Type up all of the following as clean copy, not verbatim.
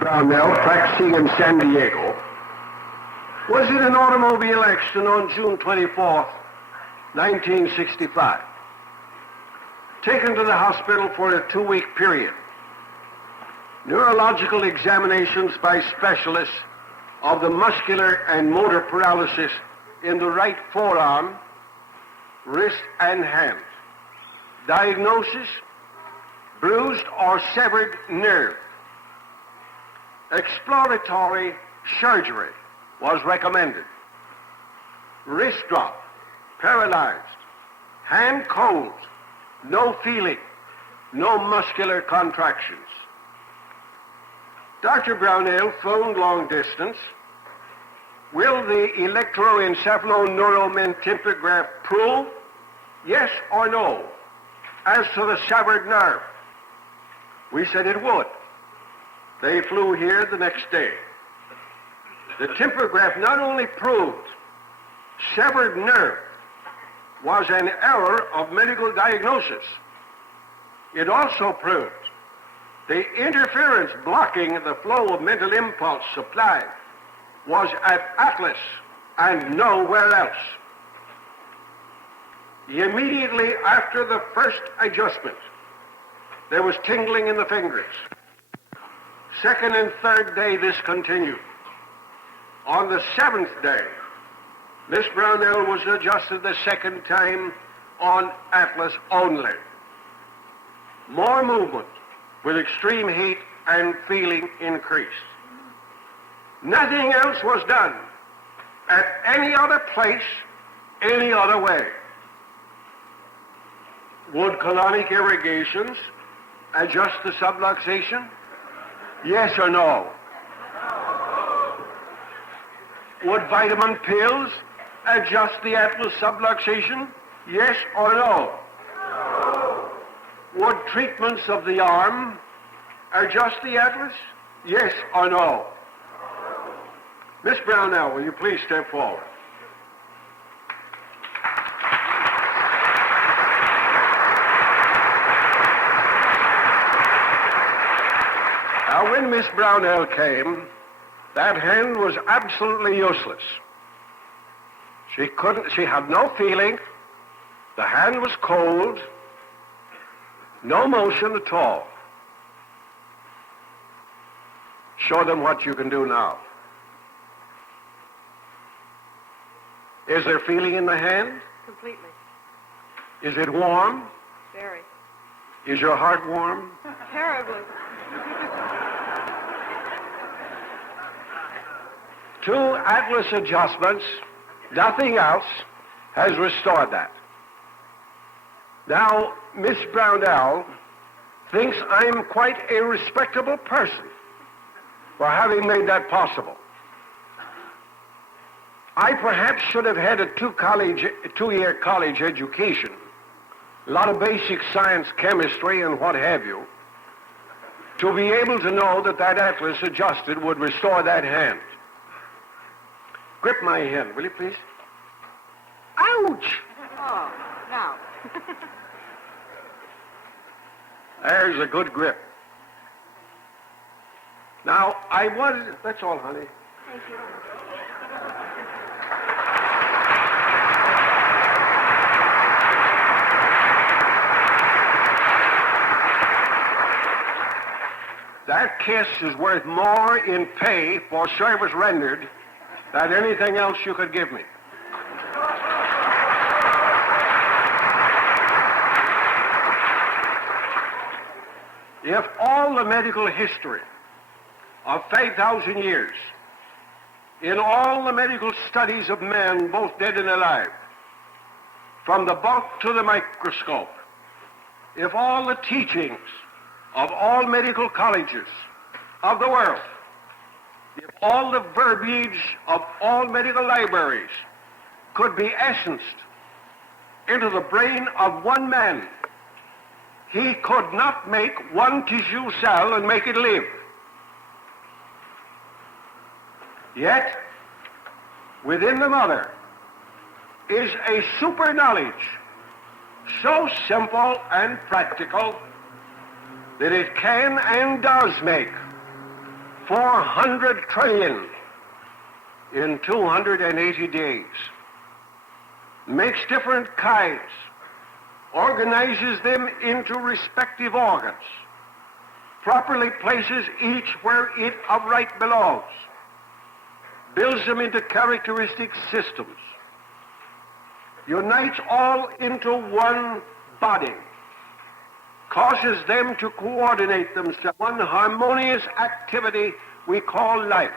Brownell, practicing in San Diego, was in an automobile accident on June 24th, 1965. Taken to the hospital for a 2-week period. Neurological examinations by specialists of the muscular and motor paralysis in the right forearm, wrist, and hand. Diagnosis: bruised or severed nerve. Exploratory surgery was recommended. Wrist drop, paralyzed. Hand cold, no feeling, no muscular contractions. Dr. Brownell phoned long distance. Will the electroencephaloneuromentograph prove yes or no as to the severed nerve? We said it would. They flew here the next day. The tympograph not only proved severed nerve was an error of medical diagnosis, it also proved the interference blocking the flow of mental impulse supply was at Atlas and nowhere else. Immediately after the first adjustment, there was tingling in the fingers. Second and third day, this continued. On the 7th day, Miss Brownell was adjusted the second time on Atlas only. More movement with extreme heat and feeling increased. Nothing else was done at any other place, any other way. Would colonic irrigations adjust the subluxation? Yes or no? Would vitamin pills adjust the Atlas subluxation? Yes or no? Would treatments of the arm adjust the Atlas? Yes or no? Miss Brownell, will you please step forward? Now, when Miss Brownell came, that hand was absolutely useless. She had no feeling. The hand was cold. No motion at all. Show them what you can do now. Is there feeling in the hand? Completely. Is it warm? Very. Is your heart warm? Terribly. 2 Atlas adjustments, nothing else, has restored that. Now, Miss Brownell thinks I'm quite a respectable person for having made that possible. I perhaps should have had a 2-year college education, a lot of basic science, chemistry, and what have you, to be able to know that that Atlas adjusted would restore that hand. Grip my hand, will you please? Ouch! Oh, now. There's a good grip. Now, I wanted... That's all, honey. Thank you. That kiss is worth more in pay for service rendered than anything else you could give me. If all the medical history of 5,000 years, in all the medical studies of men, both dead and alive, from the bulk to the microscope, if all the teachings of all medical colleges of the world, if all the verbiage of all medical libraries could be essenced into the brain of one man, he could not make one tissue cell and make it live. Yet, within the mother is a super knowledge so simple and practical that it can and does make 400 trillion in 280 days, makes different kinds, organizes them into respective organs, properly places each where it of right belongs, builds them into characteristic systems, unites all into one body, causes them to coordinate themselves, one harmonious activity we call life.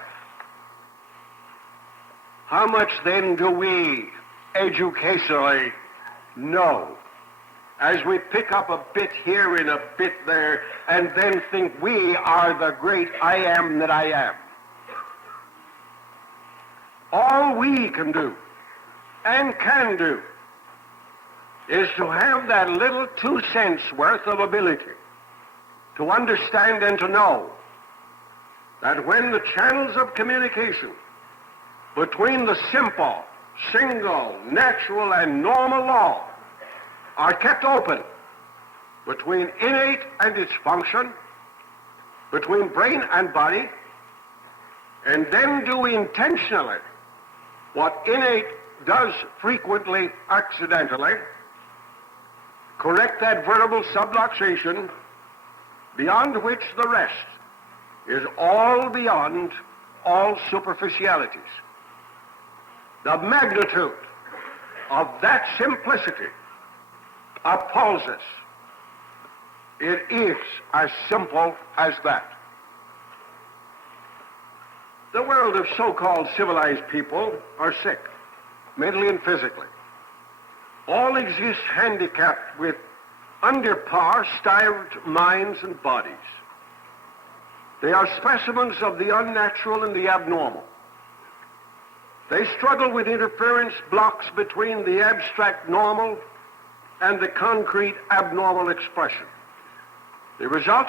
How much then do we educationally know as we pick up a bit here and a bit there and then think we are the great I am that I am? All we can do and can do is to have that little 2 cents worth of ability to understand and to know that when the channels of communication between the simple, single, natural, and normal law are kept open, between innate and its function, between brain and body, and then do intentionally what innate does frequently accidentally, correct that verbal subluxation beyond which the rest is all beyond all superficialities. The magnitude of that simplicity appalls us. It is as simple as that. The world of so-called civilized people are sick, mentally and physically. All exist handicapped with under par starved minds and bodies. They are specimens of the unnatural and the abnormal. They struggle with interference blocks between the abstract normal and the concrete abnormal expression. The result?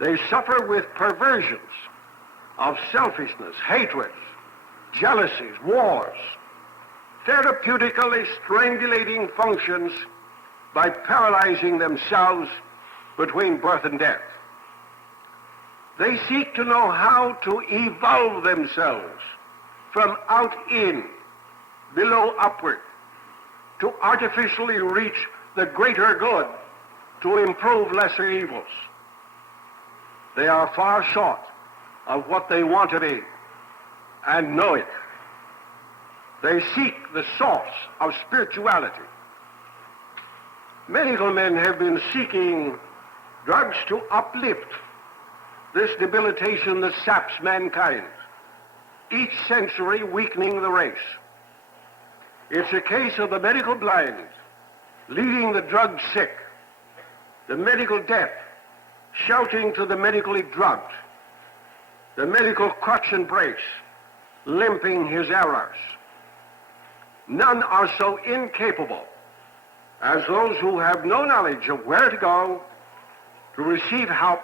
They suffer with perversions of selfishness, hatreds, jealousies, wars, therapeutically strangulating functions by paralyzing themselves between birth and death. They seek to know how to evolve themselves from out in, below upward, to artificially reach the greater good, to improve lesser evils. They are far short of what they want to be and know it. They seek the source of spirituality. Medical men have been seeking drugs to uplift this debilitation that saps mankind, each century weakening the race. It's a case of the medical blind leading the drug sick, the medical deaf shouting to the medically drugged, the medical crutch and brace limping his errors. None are so incapable as those who have no knowledge of where to go to receive help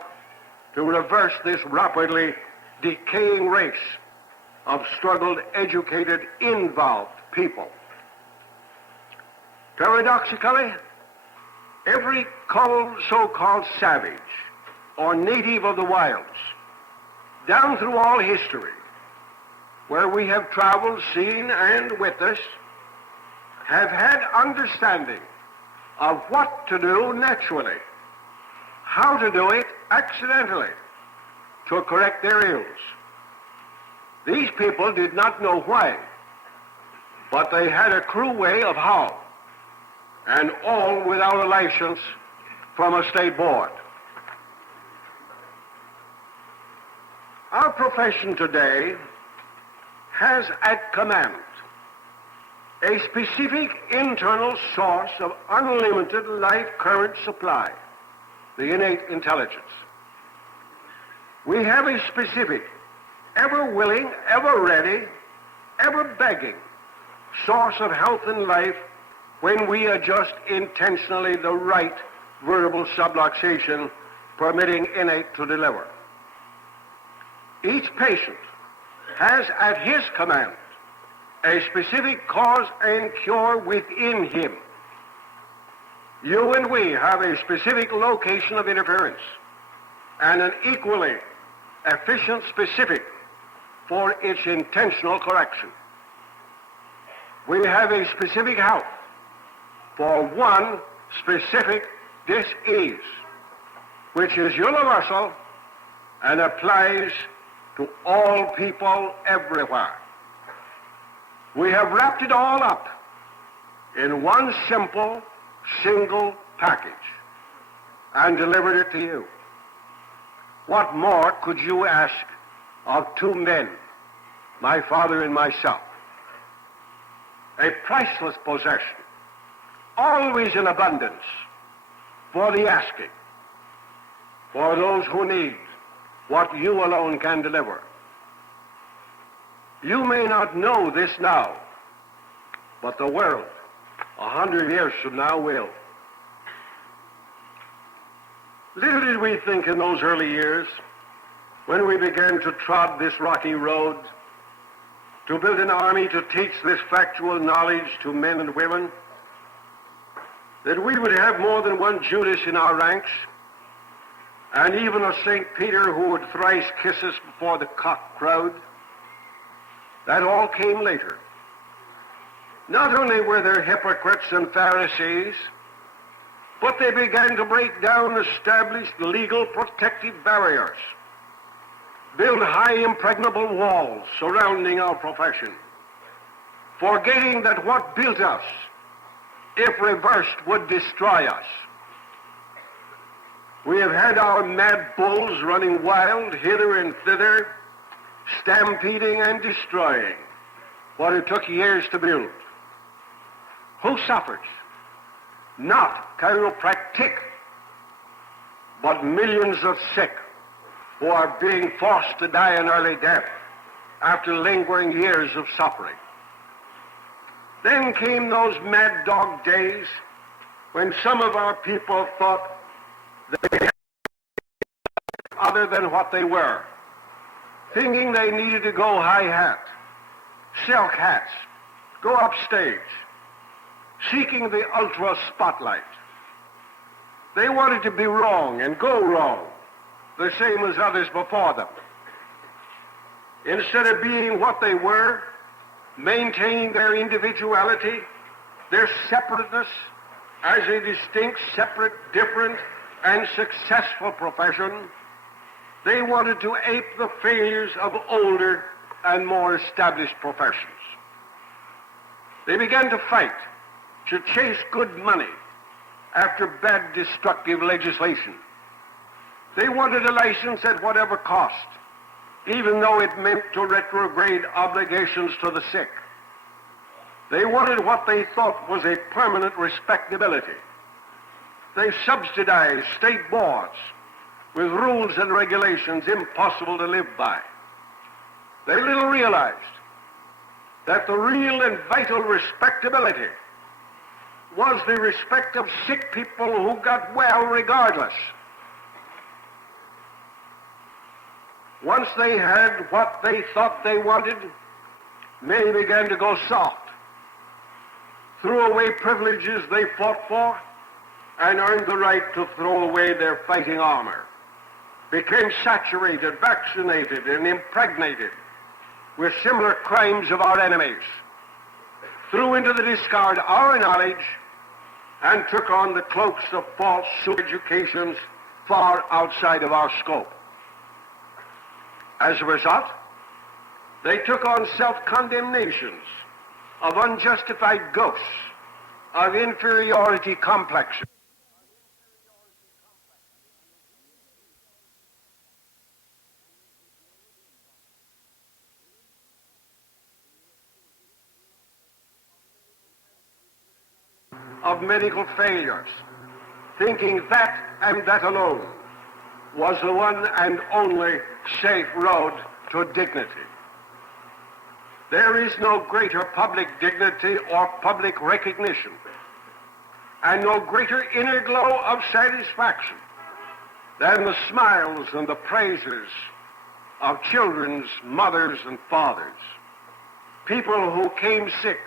to reverse this rapidly decaying race of struggled, educated, involved people. Paradoxically, every so-called savage or native of the wilds, down through all history, where we have traveled, seen, and witnessed, have had understanding of what to do naturally, how to do it accidentally, to correct their ills. These people did not know why, but they had a cruel way of how, and all without a license from a state board. Our profession today has at command a specific internal source of unlimited life current supply, the innate intelligence. We have a specific, ever willing, ever ready, ever begging source of health and life when we adjust intentionally the right verbal subluxation permitting innate to deliver. Each patient has at his command a specific cause and cure within him. You and we have a specific location of interference and an equally efficient specific for its intentional correction. We have a specific health for one specific dis-ease, which is universal and applies to all people everywhere. We have wrapped it all up in one simple, single package and delivered it to you. What more could you ask of two men, my father and myself? A priceless possession, always in abundance, for the asking, for those who need what you alone can deliver. You may not know this now, but the world, 100 years from now, will. Little did we think in those early years, when we began to trod this rocky road, to build an army to teach this factual knowledge to men and women, that we would have more than one Judas in our ranks, and even a St. Peter who would thrice kiss us before the cock crowed. That all came later. Not only were there hypocrites and Pharisees, but they began to break down established legal protective barriers, build high impregnable walls surrounding our profession, forgetting that what built us, if reversed, would destroy us. We have had our mad bulls running wild hither and thither, stampeding and destroying what it took years to build. Who suffers? Not chiropractic, but millions of sick who are being forced to die an early death after lingering years of suffering. Then came those mad dog days when some of our people thought they were other than what they were, thinking they needed to go high hat, silk hats, go upstage, seeking the ultra spotlight. They wanted to be wrong and go wrong, the same as others before them. Instead of being what they were, maintaining their individuality, their separateness as a distinct, separate, different, and successful profession, they wanted to ape the failures of older and more established professions. They began to fight, to chase good money after bad, destructive legislation. They wanted a license at whatever cost, even though it meant to retrograde obligations to the sick. They wanted what they thought was a permanent respectability. They subsidized state boards with rules and regulations impossible to live by. They little realized that the real and vital respectability was the respect of sick people who got well regardless. Once they had what they thought they wanted, many began to go soft, threw away privileges they fought for, and earned the right to throw away their fighting armor, became saturated, vaccinated, and impregnated with similar crimes of our enemies, threw into the discard our knowledge, and took on the cloaks of false educations far outside of our scope. As a result, they took on self-condemnations of unjustified ghosts, of inferiority complexes, of medical failures, thinking that and that alone was the one and only safe road to dignity. There is no greater public dignity or public recognition, and no greater inner glow of satisfaction than the smiles and the praises of children's mothers and fathers. People who came sick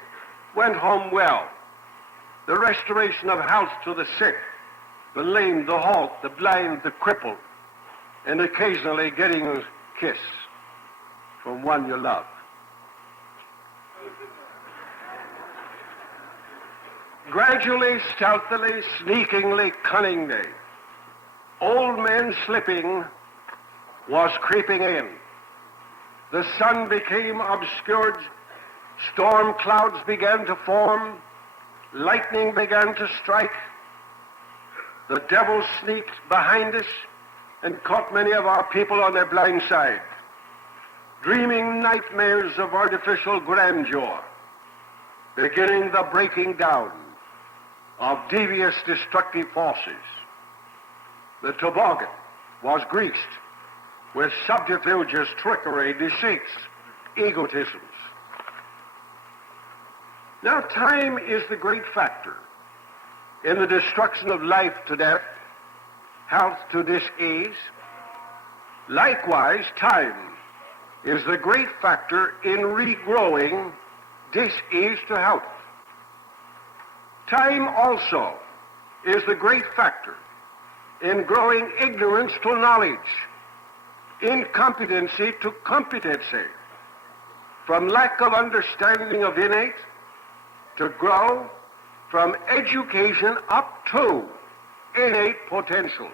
went home well. The restoration of health to the sick, the lame, the halt, the blind, the crippled, and occasionally getting kiss from one you love. Gradually, stealthily, sneakingly, cunningly, old man slipping was creeping in. The sun became obscured, storm clouds began to form, lightning began to strike. The devil sneaked behind us and caught many of our people on their blind side, dreaming nightmares of artificial grandeur, beginning the breaking down of devious, destructive forces. The toboggan was greased with subterfuges, trickery, deceits, egotisms. Now, time is the great factor in the destruction of life to death, health to dis-ease. Likewise, time is the great factor in regrowing dis-ease to health. Time also is the great factor in growing ignorance to knowledge, incompetency to competency, from lack of understanding of innate to grow from education up to innate potentials.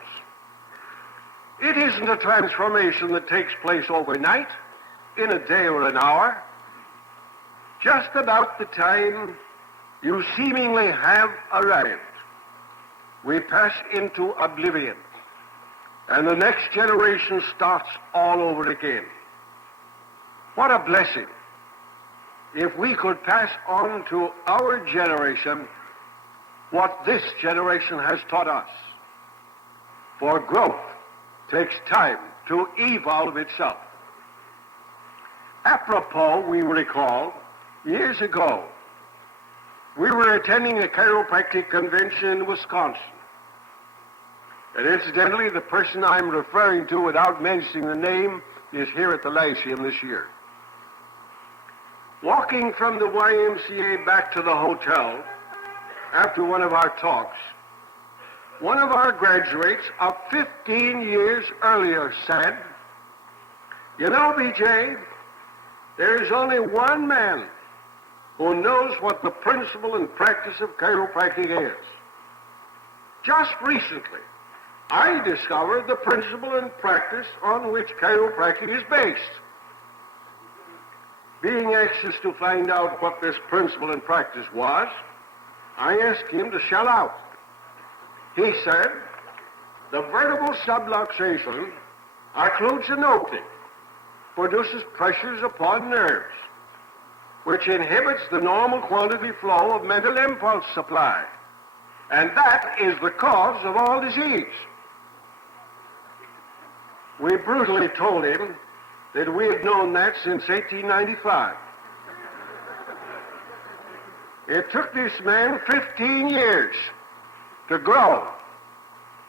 It isn't a transformation that takes place overnight, in a day or an hour. Just about the time you seemingly have arrived, we pass into oblivion, and the next generation starts all over again. What a blessing if we could pass on to our generation what this generation has taught us. For growth takes time to evolve itself. Apropos, we recall, years ago, we were attending a chiropractic convention in Wisconsin. And incidentally, the person I'm referring to, without mentioning the name, is here at the Lyceum this year. Walking from the YMCA back to the hotel after one of our talks, one of our graduates of 15 years earlier said, "You know, BJ, there is only one man who knows what the principle and practice of chiropractic is. Just recently, I discovered the principle and practice on which chiropractic is based." Being anxious to find out what this principle and practice was, I asked him to shell out. He said, "The vertebral subluxation occludes an opening, produces pressures upon nerves, which inhibits the normal quantity flow of mental impulse supply. And that is the cause of all disease." We brutally told him that we had known that since 1895. It took this man 15 years to grow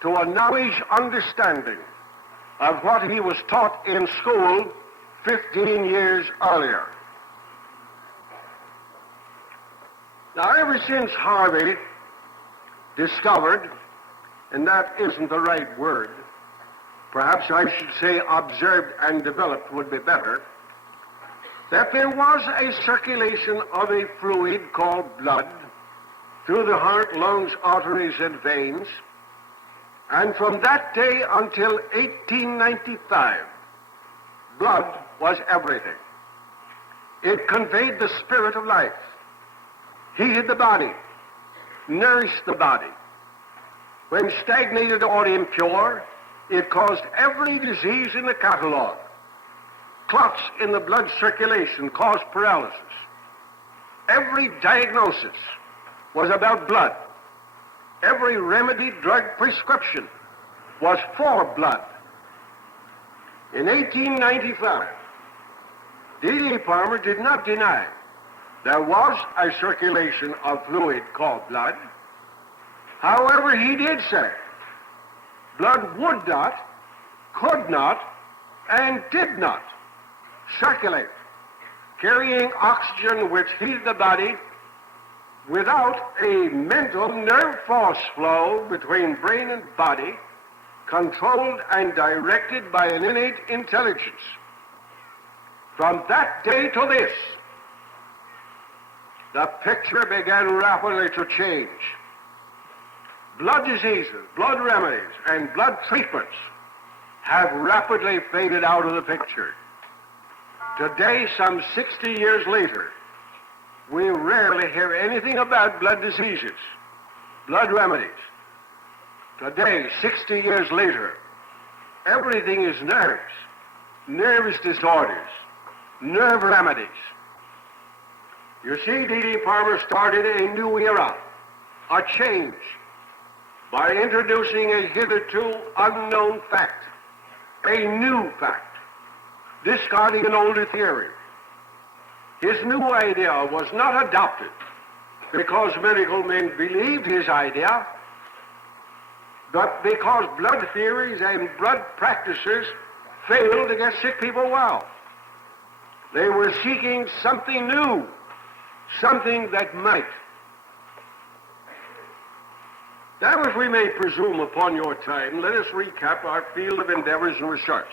to a knowledge understanding of what he was taught in school 15 years earlier. Now, ever since Harvey discovered, and that isn't the right word, perhaps I should say observed and developed would be better, that there was a circulation of a fluid called blood through the heart, lungs, arteries, and veins, and from that day until 1895, blood was everything. It conveyed the spirit of life, heated the body, nourished the body. When stagnated or impure, it caused every disease in the catalog. Clots in the blood circulation caused paralysis. Every diagnosis was about blood. Every remedy, drug, prescription was for blood. In 1895, D.D. Palmer did not deny there was a circulation of fluid called blood. However, he did say blood would not, could not, and did not circulate, carrying oxygen which heated the body without a mental nerve force flow between brain and body, controlled and directed by an innate intelligence From that day to this, the picture began rapidly to change. Blood diseases, blood remedies, and blood treatments have rapidly faded out of the picture. Today, some 60 years later, we rarely hear anything about blood diseases, blood remedies. Today, 60 years later, everything is nerves, nervous disorders, nerve remedies. You see, D.D. Palmer started a new era, a change, by introducing a hitherto unknown fact, a new fact, discarding an older theory. His new idea was not adopted because medical men believed his idea, but because blood theories and blood practices failed to get sick people well. They were seeking something new, something that might. Now, if we may presume upon your time, let us recap our field of endeavors and research.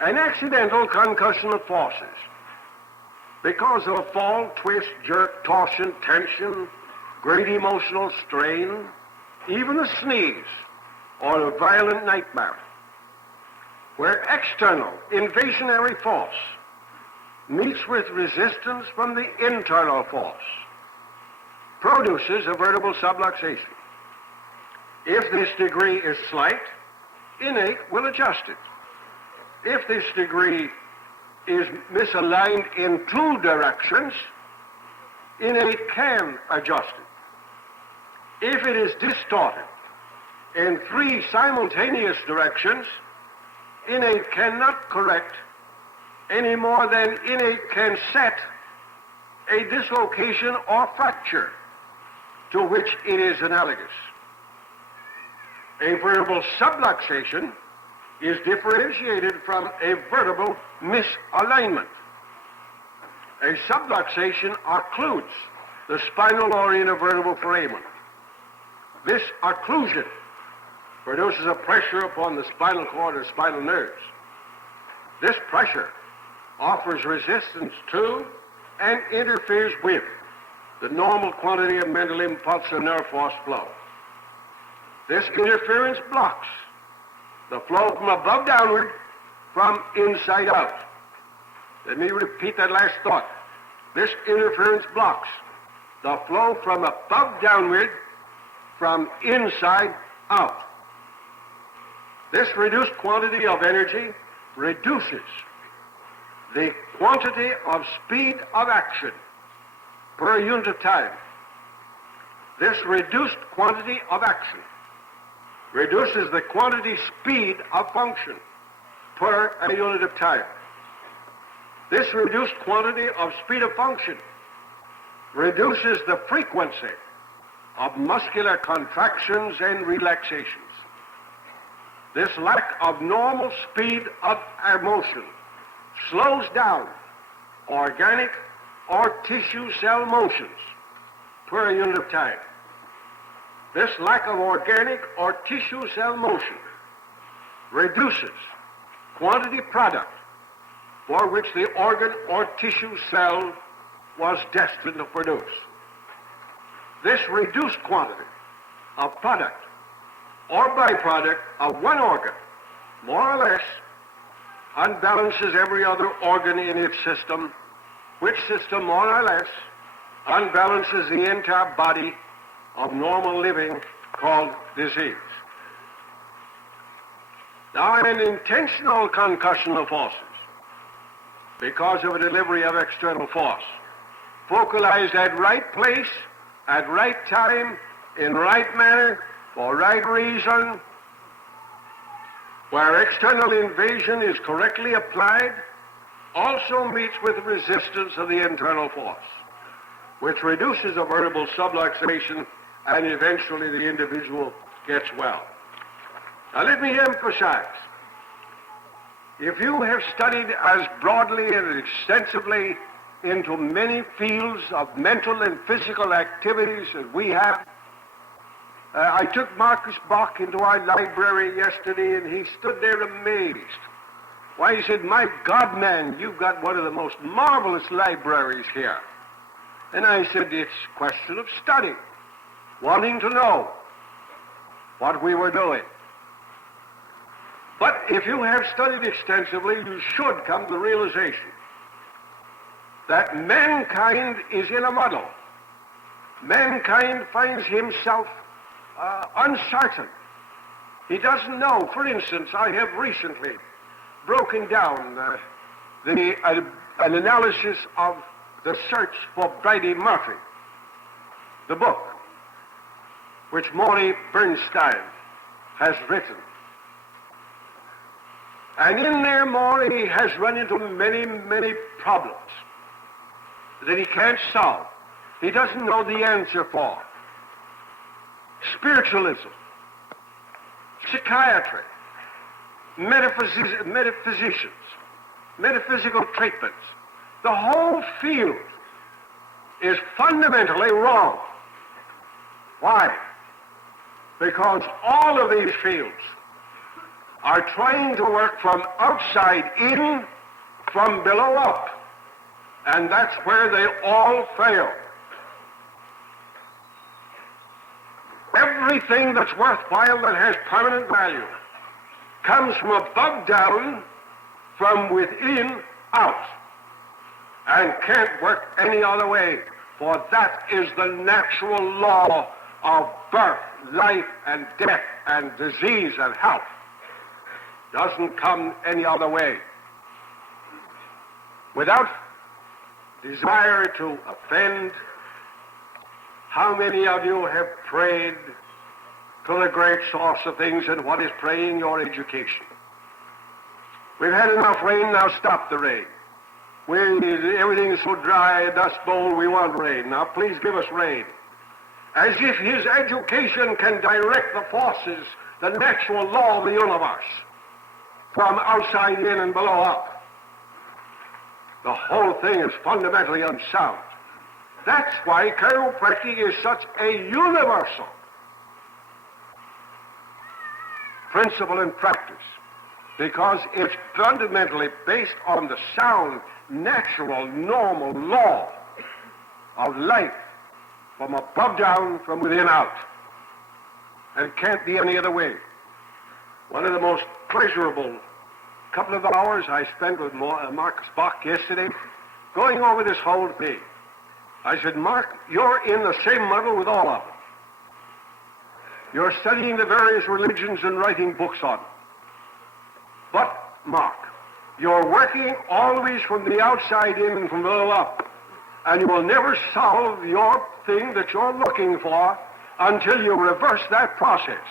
An accidental concussion of forces, because of a fall, twist, jerk, torsion, tension, great emotional strain, even a sneeze, or a violent nightmare, where external invasionary force meets with resistance from the internal force, produces a veritable subluxation. If this degree is slight, innate will adjust it. If this degree is misaligned in two directions, innate can adjust it. If it is distorted in three simultaneous directions, innate cannot correct any more than innate can set a dislocation or fracture to which it is analogous. A veritable subluxation is differentiated from a vertebral misalignment. A subluxation occludes the spinal or intervertebral foramen. This occlusion produces a pressure upon the spinal cord or spinal nerves. This pressure offers resistance to and interferes with the normal quantity of mental impulse and nerve force flow. This interference blocks the flow from above downward, from inside out. Let me repeat that last thought. This interference blocks the flow from above downward, from inside out. This reduced quantity of energy reduces the quantity of speed of action per unit of time. This reduced quantity of action reduces the quantity speed of function per a unit of time. This reduced quantity of speed of function reduces the frequency of muscular contractions and relaxations. This lack of normal speed of motion slows down organic or tissue cell motions per unit of time. This lack of organic or tissue cell motion reduces quantity product for which the organ or tissue cell was destined to produce. This reduced quantity of product or byproduct of one organ, more or less, unbalances every other organ in its system, which system, more or less, unbalances the entire body of normal living called disease. Now, an intentional concussion of forces, because of a delivery of external force, focalized at right place, at right time, in right manner, for right reason, where external invasion is correctly applied, also meets with the resistance of the internal force, which reduces a veritable subluxation, and eventually the individual gets well. Now let me emphasize, if you have studied as broadly and extensively into many fields of mental and physical activities as we have, I took Marcus Bach into our library yesterday, and he stood there amazed Why, he said, my God, man, you've got one of the most marvelous libraries here. And I said, it's a question of study, wanting to know what we were doing. But if you have studied extensively, you should come to the realization that mankind is in a muddle. Mankind finds himself uncertain. He doesn't know. For instance, I have recently broken down an analysis of the search for Brady Murphy, the book which Maury Bernstein has written. And in there, Maury has run into many, many problems that he can't solve. He doesn't know the answer for. Spiritualism, psychiatry, metaphysicians, metaphysical treatments. The whole field is fundamentally wrong. Why? Because all of these fields are trying to work from outside in, from below up. And that's where they all fail. Everything that's worthwhile, that has permanent value, comes from above down, from within out, and can't work any other way, for that is the natural law of birth, life, and death, and disease, and health. Doesn't come any other way. Without desire to offend, how many of you have prayed to the great source of things, and what is praying? Your education. We've had enough rain, now stop the rain. Everything is so dry, dust bowl, we want rain. Now please give us rain. As if his education can direct the forces, the natural law of the universe, from outside in and below up. The whole thing is fundamentally unsound. That's why chiropractic is such a universal principle and practice, because it's fundamentally based on the sound, natural, normal law of life, from above down, from within out. And it can't be any other way. One of the most pleasurable couple of hours I spent with Marcus Bach yesterday, going over this whole thing. I said, Mark, you're in the same muddle with all of them. You're studying the various religions and writing books on them. But, Mark, you're working always from the outside in and from below up. And you will never solve your thing that you're looking for until you reverse that process.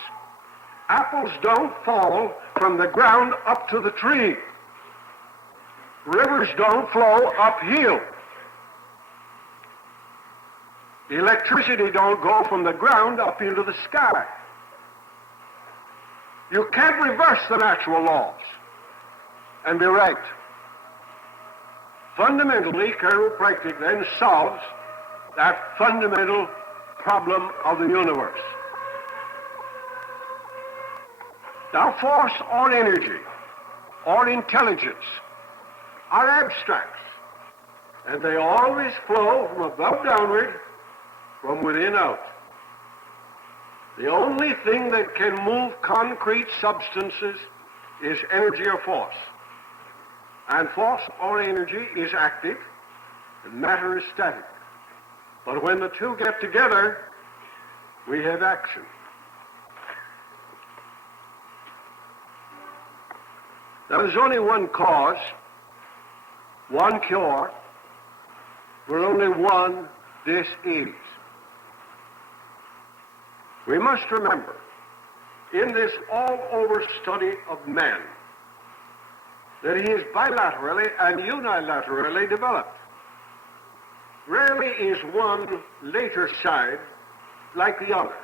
Apples don't fall from the ground up to the tree. Rivers don't flow uphill. Electricity don't go from the ground up into the sky. You can't reverse the natural laws and be right. Fundamentally, chiropractic then solves that fundamental problem of the universe. Now, force or energy or intelligence are abstracts, and they always flow from above downward, from within out. The only thing that can move concrete substances is energy or force. And force or energy is active, and matter is static. But when the two get together, we have action. There is only one cause, one cure, for only one disease. We must remember, in this all-over study of man, that he is bilaterally and unilaterally developed. Rarely is one later side like the other.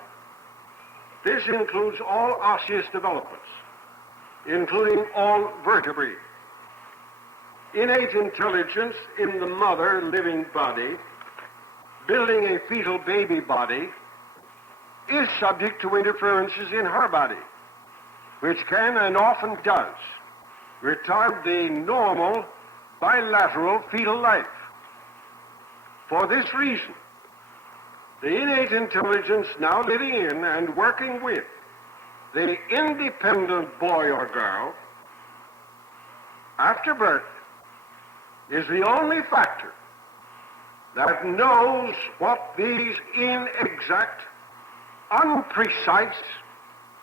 This includes all osseous developments, including all vertebrae. Innate intelligence in the mother living body, building a fetal baby body, is subject to interferences in her body, which can and often does retard the normal bilateral fetal life. For this reason, the innate intelligence now living in and working with the independent boy or girl after birth is the only factor that knows what these inexact, unprecise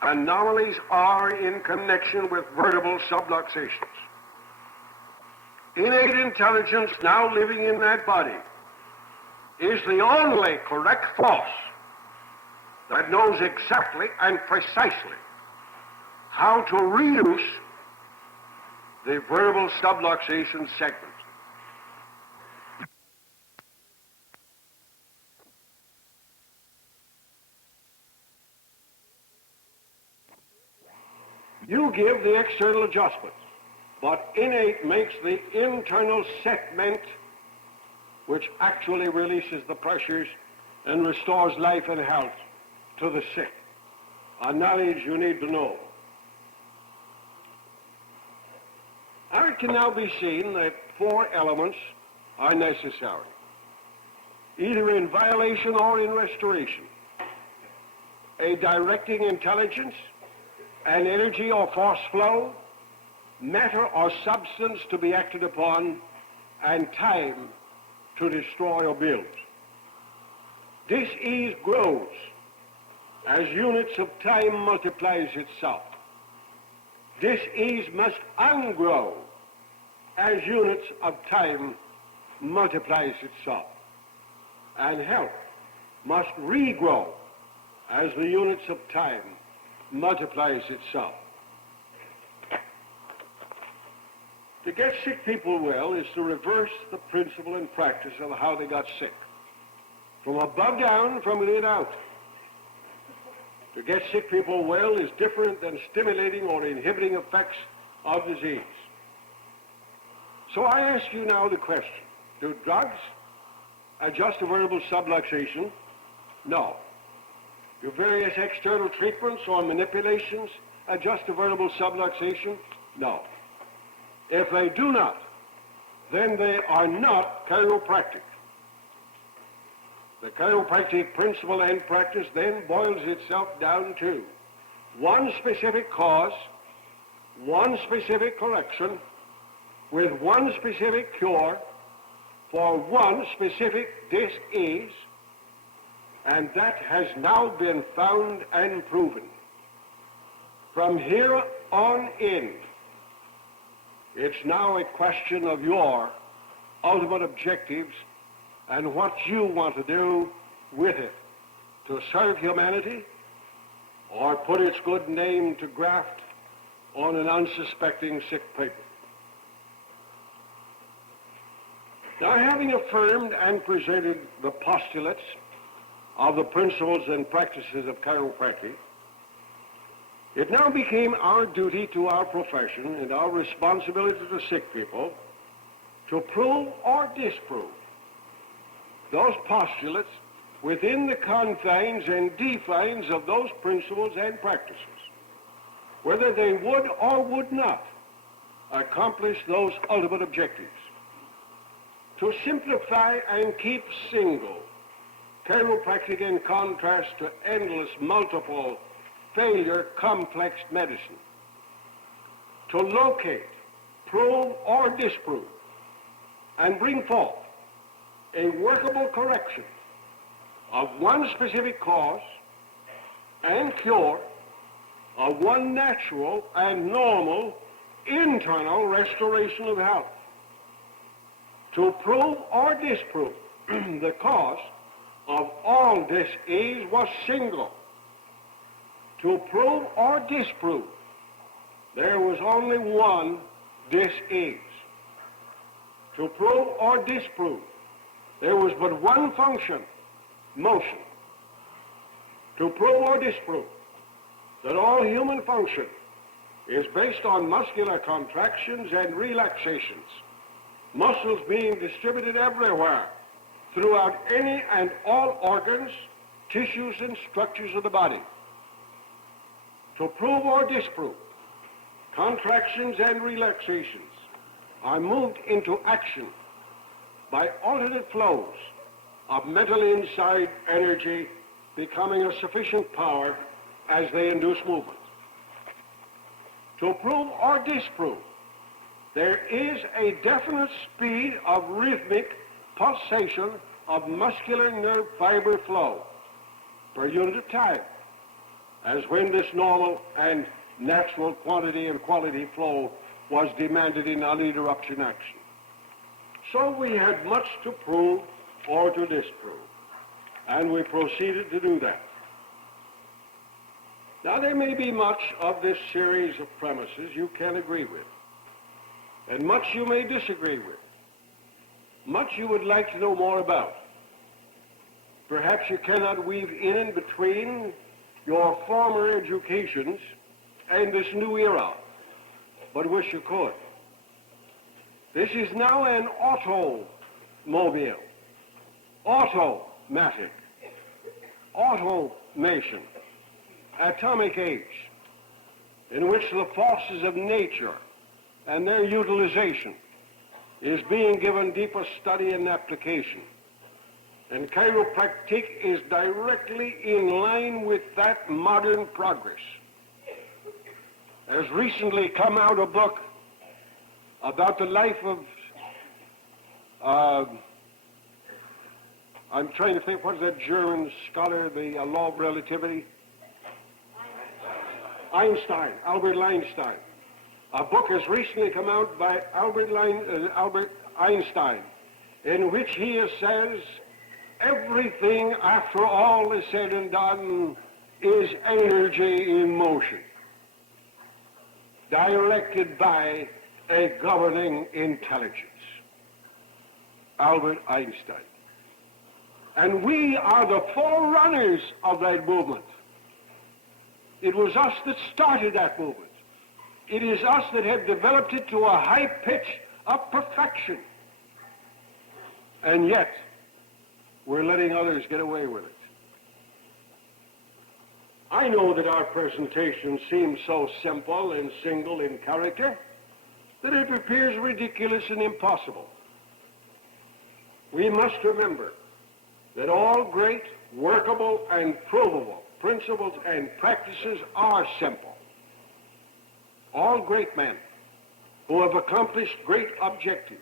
anomalies are in connection with vertebral subluxations. Innate intelligence now living in that body is the only correct force that knows exactly and precisely how to reduce the vertebral subluxation segment. You give the external adjustments, but innate makes the internal segment which actually releases the pressures and restores life and health to the sick. A knowledge you need to know. Now it can now be seen that 4 elements are necessary, either in violation or in restoration. A directing intelligence, an energy or force flow, matter or substance to be acted upon, and time to destroy or build. Dis-ease grows as units of time multiplies itself. Dis-ease must ungrow as units of time multiplies itself. And health must regrow as the units of time multiplies itself. To get sick people well is to reverse the principle and practice of how they got sick. From above down, from within out. To get sick people well is different than stimulating or inhibiting effects of disease. So I ask you now the question, do drugs adjust the vertebral subluxation? No. Do various external treatments or manipulations adjust the vertebral subluxation? No. If they do not, then they are not chiropractic. The chiropractic principle and practice then boils itself down to one specific cause, one specific correction, with one specific cure for one specific dis-ease, and that has now been found and proven. From here on in, it's now a question of your ultimate objectives and what you want to do with it, to serve humanity or put its good name to graft on an unsuspecting sick people. Now, having affirmed and presented the postulates of the principles and practices of chiropractic, it now became our duty to our profession and our responsibility to sick people to prove or disprove those postulates within the confines and defines of those principles and practices, whether they would or would not accomplish those ultimate objectives. To simplify and keep single, chiropractic in contrast to endless, multiple, failure, complex medicine. To locate, prove, or disprove, and bring forth a workable correction of one specific cause and cure of one natural and normal internal restoration of health. To prove or disprove the cause of all dis-ease was single. To prove or disprove, there was only one dis-ease. To prove or disprove, there was but one function, motion. To prove or disprove that all human function is based on muscular contractions and relaxations, muscles being distributed everywhere throughout any and all organs, tissues, and structures of the body. To prove or disprove contractions and relaxations are moved into action by alternate flows of mental inside energy becoming a sufficient power as they induce movement. To prove or disprove, there is a definite speed of rhythmic pulsation of muscular nerve fiber flow per unit of time, as when this normal and natural quantity and quality flow was demanded in uninterruption action. So we had much to prove or to disprove, and we proceeded to do that. Now, there may be much of this series of premises you can agree with, and much you may disagree with, much you would like to know more about. Perhaps you cannot weave in between your former educations and this new era, but wish you could. This is now an automobile, automatic, automation, atomic age, in which the forces of nature and their utilization is being given deeper study and application. And chiropractic is directly in line with that modern progress. There's recently come out a book about the life of, I'm trying to think, what's that German scholar, the law of relativity? Albert Einstein. A book has recently come out by Albert Einstein, in which he says everything, after all is said and done, is energy in motion, directed by a governing intelligence. Albert Einstein. And we are the forerunners of that movement. It was us that started that movement. It is us that have developed it to a high pitch of perfection. And yet, we're letting others get away with it. I know that our presentation seems so simple and single in character that it appears ridiculous and impossible. We must remember that all great, workable, and provable principles and practices are simple. All great men who have accomplished great objectives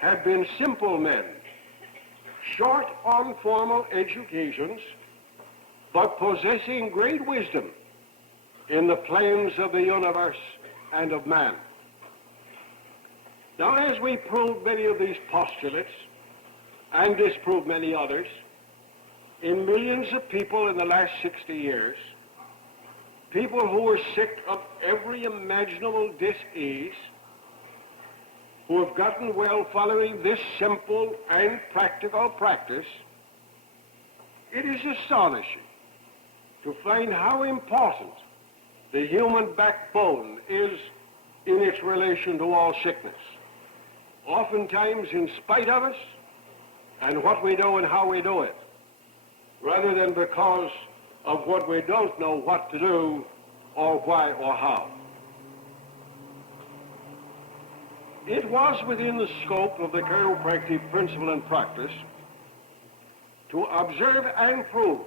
have been simple men, short on formal educations, but possessing great wisdom in the plans of the universe and of man. Now, as we prove many of these postulates and disprove many others, in millions of people in the last 60 years, people who were sick of every imaginable dis-ease, who have gotten well following this simple and practical practice, it is astonishing to find how important the human backbone is in its relation to all sickness. Oftentimes in spite of us and what we do and how we do it, rather than because of what we don't know what to do or why or how. It was within the scope of the chiropractic principle and practice to observe and prove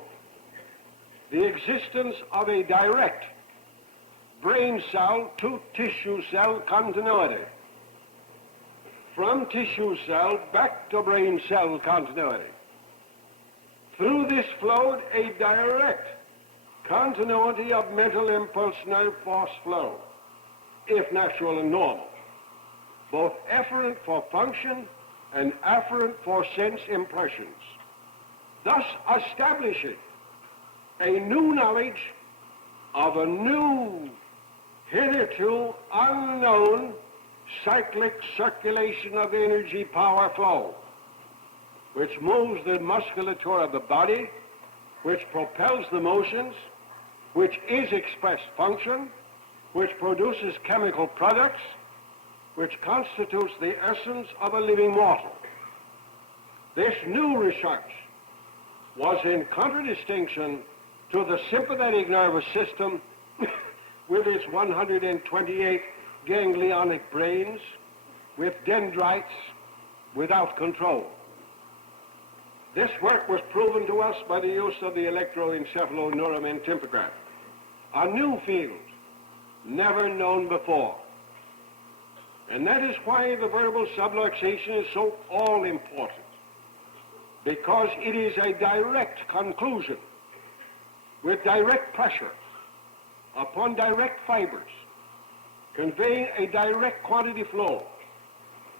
the existence of a direct brain cell to tissue cell continuity, from tissue cell back to brain cell continuity. Through this flowed a direct continuity of mental impulse nerve force flow, if natural and normal, both efferent for function and afferent for sense impressions, thus establishing a new knowledge of a new, hitherto unknown cyclic circulation of energy power flow, which moves the musculature of the body, which propels the motions, which is expressed function, which produces chemical products, which constitutes the essence of a living mortal. This new research was in contradistinction to the sympathetic nervous system with its 128 ganglionic brains, with dendrites without control. This work was proven to us by the use of the electroencephaloneuromentympograph, a new field never known before. And that is why the vertebral subluxation is so all-important, because it is a direct conclusion with direct pressure upon direct fibers, conveying a direct quantity flow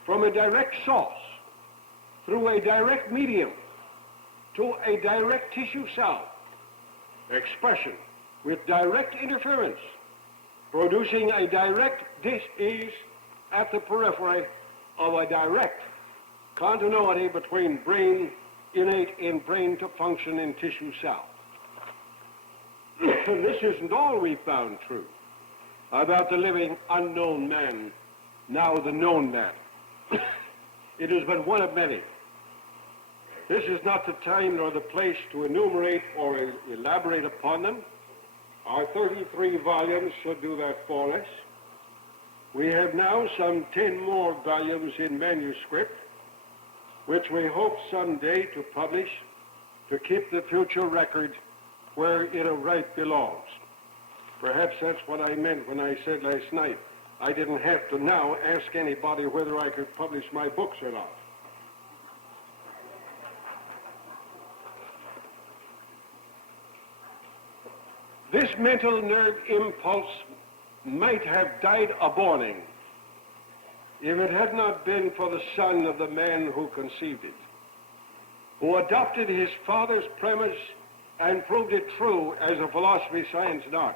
from a direct source through a direct medium to a direct tissue cell expression with direct interference, producing a direct dis-ease at the periphery of a direct continuity between brain innate in brain to function in tissue cell. This isn't all we found true about the living unknown man, now the known man. It is but one of many. This is not the time nor the place to enumerate or elaborate upon them. Our 33 volumes should do that for us. We have now some 10 more volumes in manuscript, which we hope someday to publish to keep the future record where it of right belongs. Perhaps that's what I meant when I said last night I didn't have to now ask anybody whether I could publish my books or not. This mental nerve impulse might have died a-borning if it had not been for the son of the man who conceived it, who adopted his father's premise and proved it true as a philosophy, science, and art.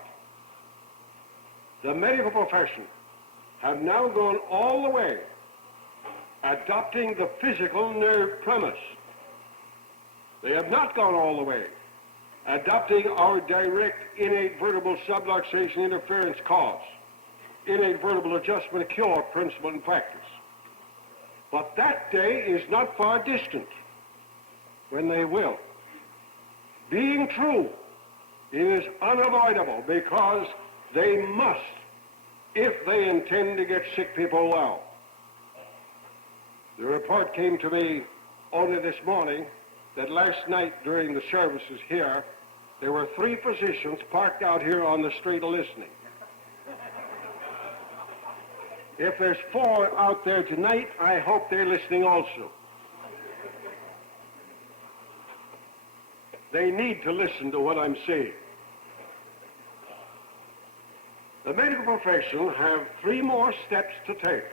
The medical profession have now gone all the way, adopting the physical nerve premise. They have not gone all the way, adopting our direct innate vertebral subluxation interference cause, innate vertebral adjustment cure principle and practice. But that day is not far distant when they will. Being true, it is unavoidable because they must if they intend to get sick people well. The report came to me only this morning that last night during the services here, there were 3 physicians parked out here on the street listening. If there's 4 out there tonight, I hope they're listening also. They need to listen to what I'm saying. The medical profession have 3 more steps to take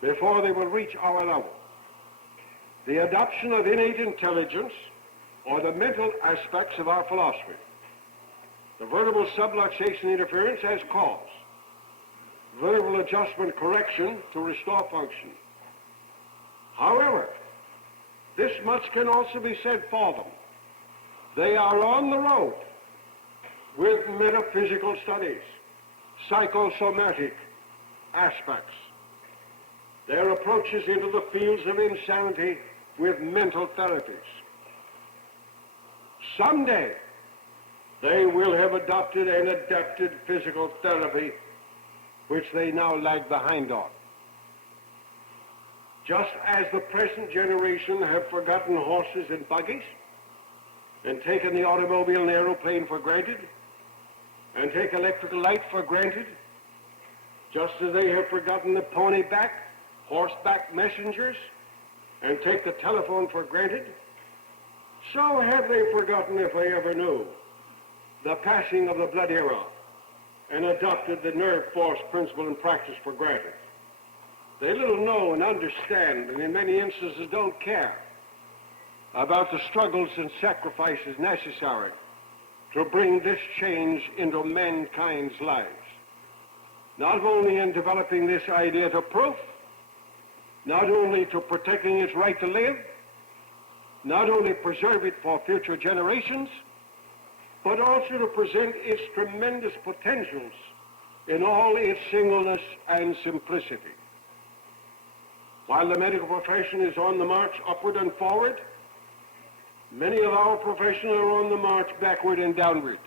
before they will reach our level. The adoption of innate intelligence, or the mental aspects of our philosophy. The vertebral subluxation interference as cause. Vertebral adjustment correction to restore function. However, this much can also be said for them. They are on the road with metaphysical studies, psychosomatic aspects. Their approaches into the fields of insanity with mental therapies. Someday, they will have adopted and adapted physical therapy, which they now lag behind on. Just as the present generation have forgotten horses and buggies, and taken the automobile and aeroplane for granted, and take electrical light for granted, just as they have forgotten the pony-back, horseback messengers, and take the telephone for granted, so have they forgotten, if they ever knew, the passing of the blood era, and adopted the nerve force principle and practice for granted. They little know and understand, and in many instances don't care about the struggles and sacrifices necessary to bring this change into mankind's lives. Not only in developing this idea to proof, not only to protecting its right to live, not only preserve it for future generations, but also to present its tremendous potentials in all its singleness and simplicity. While the medical profession is on the march upward and forward, many of our professionals are on the march backward and downward.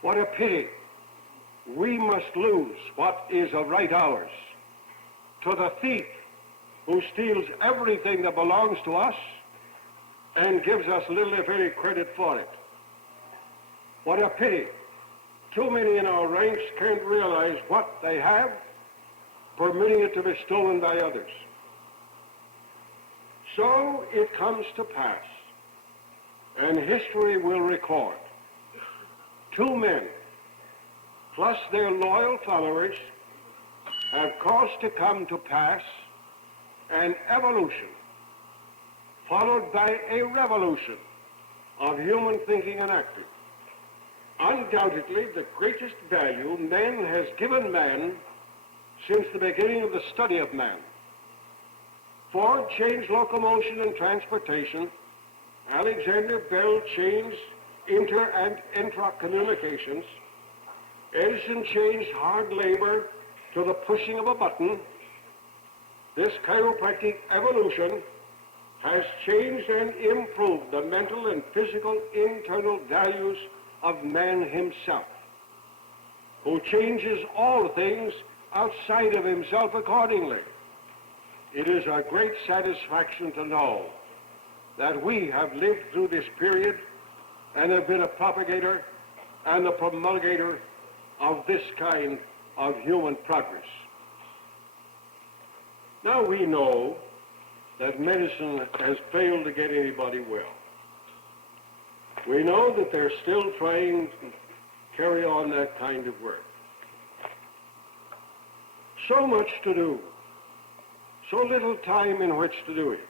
What a pity we must lose what is of right ours to the thief who steals everything that belongs to us and gives us little, if any, credit for it. What a pity. Too many in our ranks can't realize what they have, permitting it to be stolen by others. So it comes to pass, and history will record, two men, plus their loyal followers, have caused to come to pass an evolution, followed by a revolution of human thinking and acting. Undoubtedly, the greatest value man has given man since the beginning of the study of man. Ford changed locomotion and transportation. Alexander Bell changed inter and intra-communications. Edison changed hard labor to the pushing of a button. This chiropractic evolution has changed and improved the mental and physical internal values of man himself, who changes all things outside of himself accordingly. It is a great satisfaction to know that we have lived through this period and have been a propagator and a promulgator of this kind of human progress. Now we know that medicine has failed to get anybody well. We know that they're still trying to carry on that kind of work. So much to do, so little time in which to do it,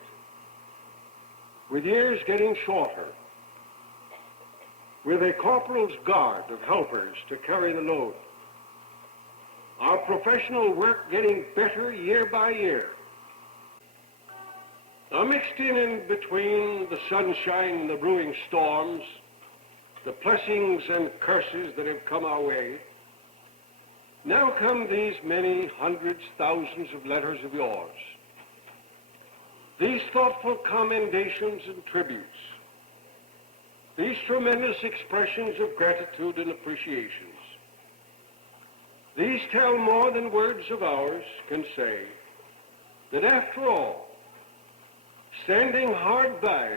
with years getting shorter, with a corporal's guard of helpers to carry the load, our professional work getting better year by year. Now, mixed in between the sunshine and the brewing storms, the blessings and curses that have come our way, now come these many hundreds, thousands of letters of yours, these thoughtful commendations and tributes, these tremendous expressions of gratitude and appreciations. These tell more than words of ours can say that after all, standing hard by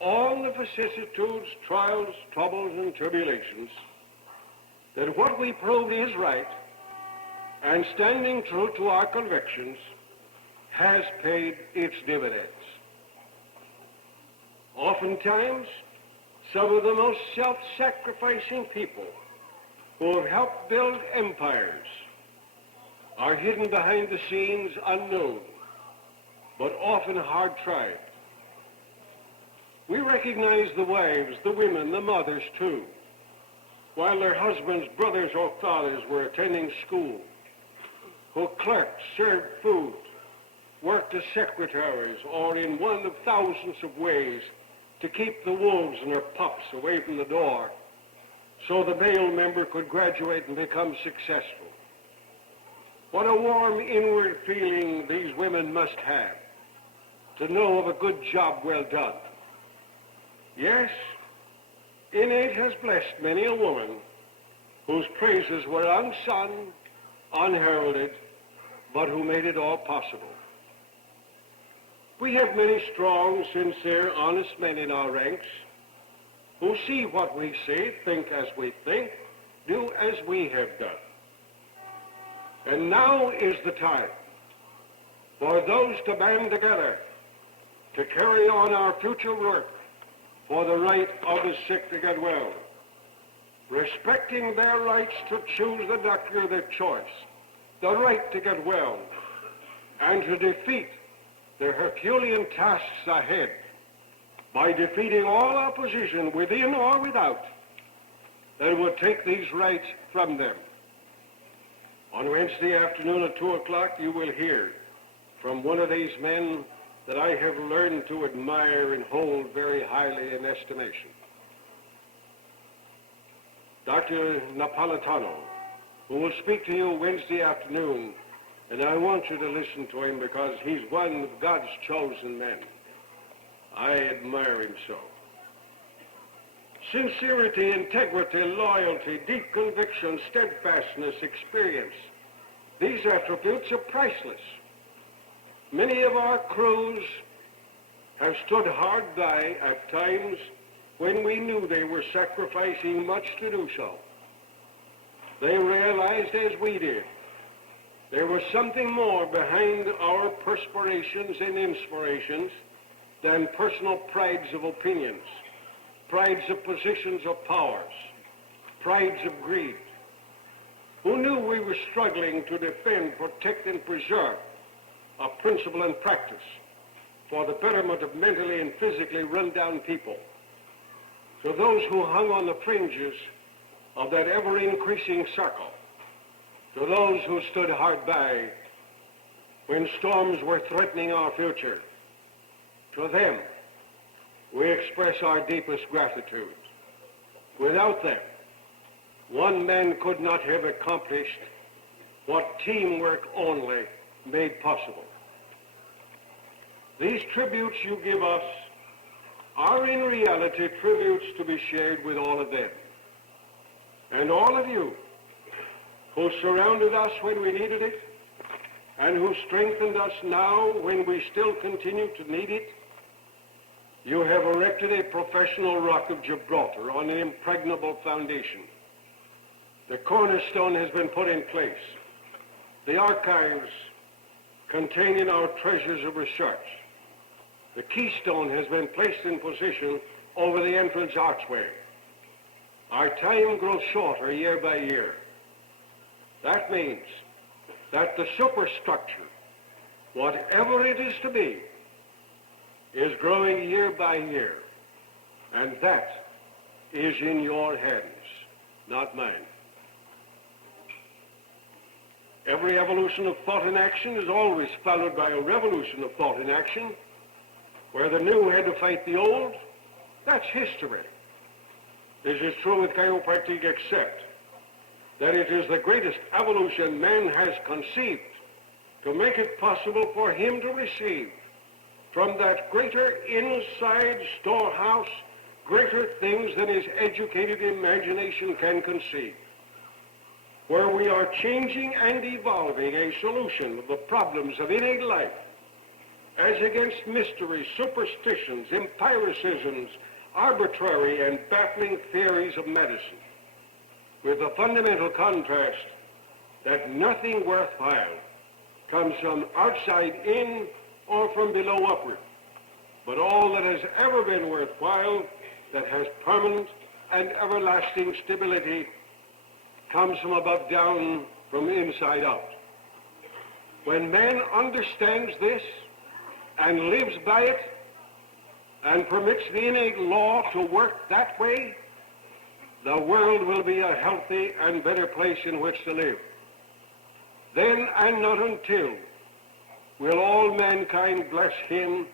all the vicissitudes, trials, troubles, and tribulations, that what we prove is right, and standing true to our convictions, has paid its dividends. Oftentimes, some of the most self-sacrificing people who have helped build empires are hidden behind the scenes unknown, but often hard-tried. We recognize the wives, the women, the mothers, too, while their husbands, brothers, or fathers were attending school, who clerked, served food, worked as secretaries, or in one of thousands of ways to keep the wolves and their pups away from the door so the male member could graduate and become successful. What a warm inward feeling these women must have to know of a good job well done. Yes, innate has blessed many a woman whose praises were unsung, unheralded, but who made it all possible. We have many strong, sincere, honest men in our ranks who see what we see, think as we think, do as we have done. And now is the time for those to band together to carry on our future work for the right of the sick to get well, respecting their rights to choose the doctor of their choice, the right to get well, and to defeat the Herculean tasks ahead by defeating all opposition within or without that would take these rights from them. On Wednesday afternoon at 2 o'clock, you will hear from one of these men that I have learned to admire and hold very highly in estimation. Dr. Napolitano, who will speak to you Wednesday afternoon, and I want you to listen to him because he's one of God's chosen men. I admire him so. sincerity, integrity, loyalty, deep conviction, steadfastness, experience. These attributes are priceless. Many of our crews have stood hard by at times when we knew they were sacrificing much to do so. They realized, as we did, there was something more behind our perspirations and inspirations than personal prides of opinions, prides of positions of powers, prides of greed. Who knew we were struggling to defend, protect, and preserve a principle and practice for the betterment of mentally and physically run-down people. To those who hung on the fringes of that ever-increasing circle, to those who stood hard by when storms were threatening our future, to them we express our deepest gratitude. Without them, one man could not have accomplished what teamwork only made possible. These tributes you give us are in reality tributes to be shared with all of them. And all of you who surrounded us when we needed it, and who strengthened us now when we still continue to need it, you have erected a professional rock of Gibraltar on an impregnable foundation. The cornerstone has been put in place. The archives containing our treasures of research. The keystone has been placed in position over the entrance archway. Our time grows shorter year by year. That means that the superstructure, whatever it is to be, is growing year by year. And that is in your hands, not mine. Every evolution of thought and action is always followed by a revolution of thought and action, where the new had to fight the old. That's history. This is true with chiropractic, except that it is the greatest evolution man has conceived to make it possible for him to receive from that greater inside storehouse greater things than his educated imagination can conceive, where we are changing and evolving a solution of the problems of innate life as against mysteries, superstitions, empiricisms, arbitrary and baffling theories of medicine, with the fundamental contrast that nothing worthwhile comes from outside in or from below upward, but all that has ever been worthwhile, that has permanent and everlasting stability, comes from above down, from inside out. When man understands this and lives by it and permits the innate law to work that way, the world will be a healthy and better place in which to live. Then and not until will all mankind bless him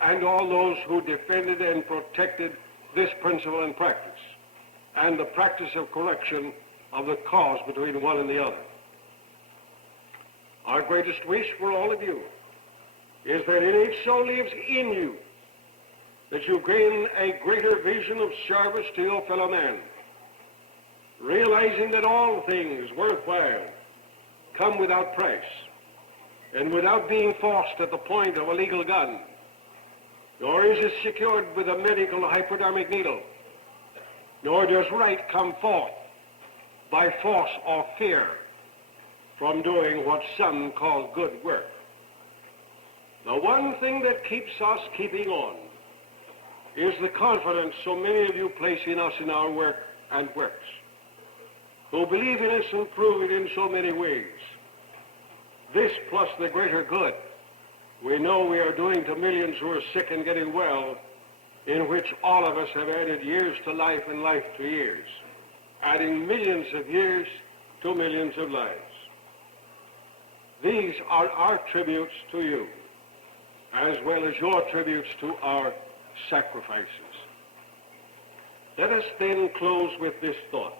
and all those who defended and protected this principle and practice, and the practice of correction of the cause between one and the other. Our greatest wish for all of you is that innate soul lives in you, that you gain a greater vision of service to your fellow man, realizing that all things worthwhile come without price and without being forced at the point of a legal gun, nor is it secured with a medical hypodermic needle, nor does right come forth by force or fear from doing what some call good work. The one thing that keeps us keeping on is the confidence so many of you place in us in our work and works, who believe in us and prove it in so many ways. This plus the greater good we know we are doing to millions who are sick and getting well, in which all of us have added years to life and life to years, adding millions of years to millions of lives. These are our tributes to you, as well as your tributes to our sacrifices. Let us then close with this thought.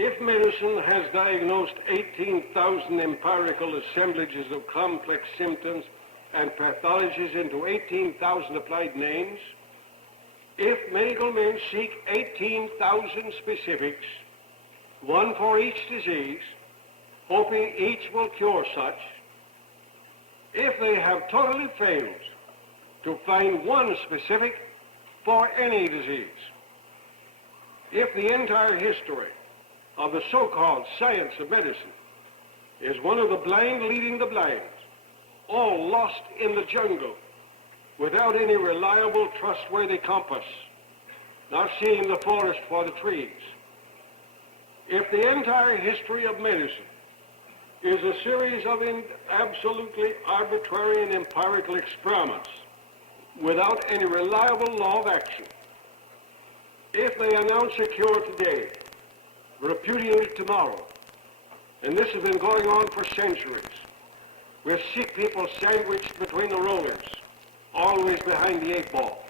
If medicine has diagnosed 18,000 empirical assemblages of complex symptoms and pathologies into 18,000 applied names, if medical men seek 18,000 specifics, one for each disease, hoping each will cure such, if they have totally failed to find one specific for any disease, if the entire history of the so-called science of medicine is one of the blind leading the blind, all lost in the jungle without any reliable, trustworthy compass, not seeing the forest for the trees, if the entire history of medicine is a series of absolutely arbitrary and empirical experiments without any reliable law of action, if they announce a cure today, repudiate it tomorrow, and this has been going on for centuries, with sick people sandwiched between the rollers, always behind the 8 ball.